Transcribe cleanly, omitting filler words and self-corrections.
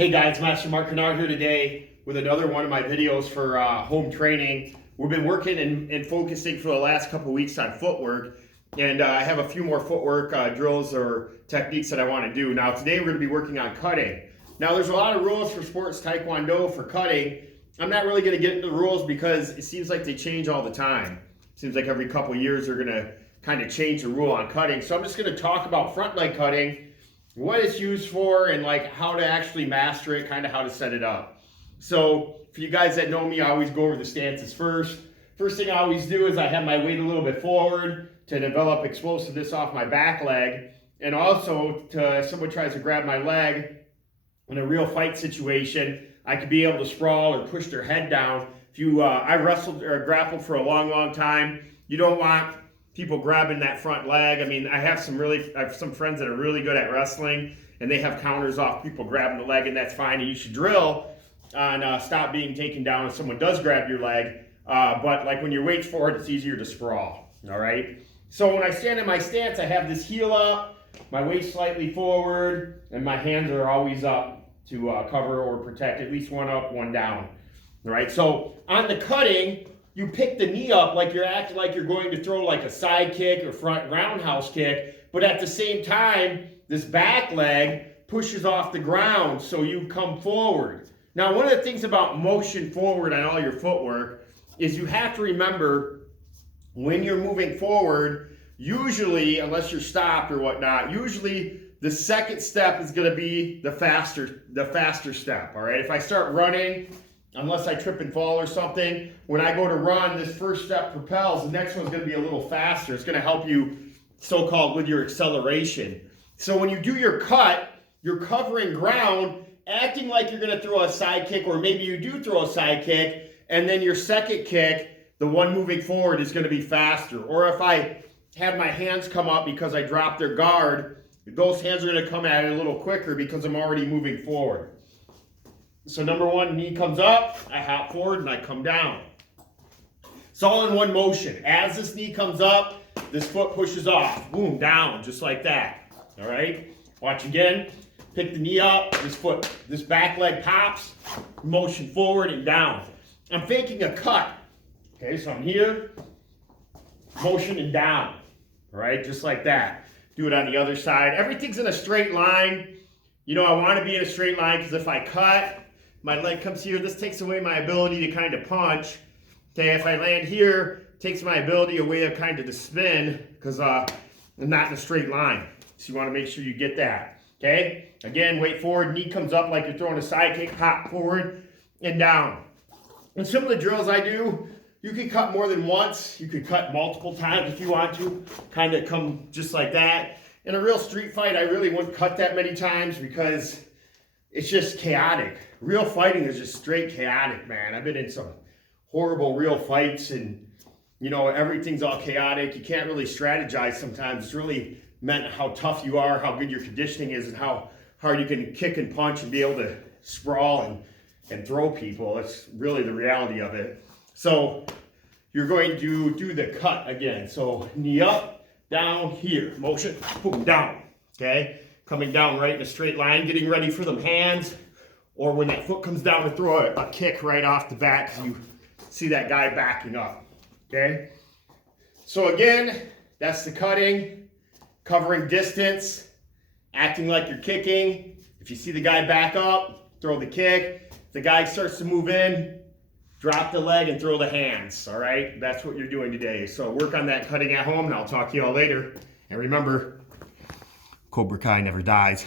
Hey guys, Master Mark Kanaar here today with another one of my videos for home training. We've been working and focusing for the last couple weeks on footwork, and I have a few more footwork drills or techniques that I want to do. Now today we're going to be working on cutting. Now there's a lot of rules for sports Taekwondo for cutting. I'm not really going to get into the rules because it seems like they change all the time. It seems like every couple of years they're going to kind of change the rule on cutting. So I'm just going to talk about front leg cutting, what it's used for, and like how to actually master it, kind of how to set it up. So for you guys that know me, I always go over the stances first. First thing I always do is I have my weight a little bit forward to develop explosiveness off my back leg, and also if someone tries to grab my leg in a real fight situation, I could be able to sprawl or push their head down. I wrestled or grappled for a long time. You don't want people grabbing that front leg. I mean, I have some friends that are really good at wrestling, and they have counters off people grabbing the leg, and that's fine. And you should drill on stop being taken down if someone does grab your leg. But like when your weight's forward, it's easier to sprawl. All right. So when I stand in my stance, I have this heel up, my waist slightly forward, and my hands are always up to cover or protect, at least one up, one down. All right. So on the cutting, you pick the knee up like you're acting like you're going to throw like a side kick or front roundhouse kick, but at the same time, this back leg pushes off the ground so you come forward. Now, one of the things about motion forward on all your footwork is you have to remember when you're moving forward, usually, unless you're stopped or whatnot, usually the second step is going to be the faster step, all right? If I start running, unless I trip and fall or something, when I go to run, this first step propels. The next one's going to be a little faster. It's going to help you, so-called, with your acceleration. So when you do your cut, you're covering ground, acting like you're going to throw a side kick, or maybe you do throw a side kick, and then your second kick, the one moving forward, is going to be faster. Or if I have my hands come up because I dropped their guard, those hands are going to come at it a little quicker because I'm already moving forward. So number one, knee comes up, I hop forward, and I come down. It's all in one motion. As this knee comes up, this foot pushes off. Boom, down, just like that. All right? Watch again. Pick the knee up, this back leg pops, motion forward and down. I'm faking a cut. Okay, so I'm here, motion and down. All right, just like that. Do it on the other side. Everything's in a straight line. You know, I want to be in a straight line because if I cut, my leg comes here, this takes away my ability to kind of punch. Okay, if I land here, it takes my ability away of kind of to spin because I'm not in a straight line. So you want to make sure you get that. Okay, again, weight forward, knee comes up like you're throwing a side kick, hop forward and down. And some of the drills I do, you can cut more than once. You could cut multiple times if you want to, kind of come just like that. In a real street fight, I really wouldn't cut that many times because it's just chaotic. Real fighting is just straight chaotic, man. I've been in some horrible real fights, and you know, everything's all chaotic. You can't really strategize sometimes. It's really meant how tough you are, how good your conditioning is, and how hard you can kick and punch and be able to sprawl and throw people. That's really the reality of it. So you're going to do the cut again. So knee up, down, here, motion, boom, down, okay? Coming down right in a straight line, getting ready for them hands, or when that foot comes down to throw a kick right off the bat, you see that guy backing up, okay? So again, that's the cutting, covering distance, acting like you're kicking. If you see the guy back up, throw the kick. If the guy starts to move in, drop the leg and throw the hands, all right? That's what you're doing today. So work on that cutting at home, and I'll talk to you all later. And remember, Cobra Kai never dies.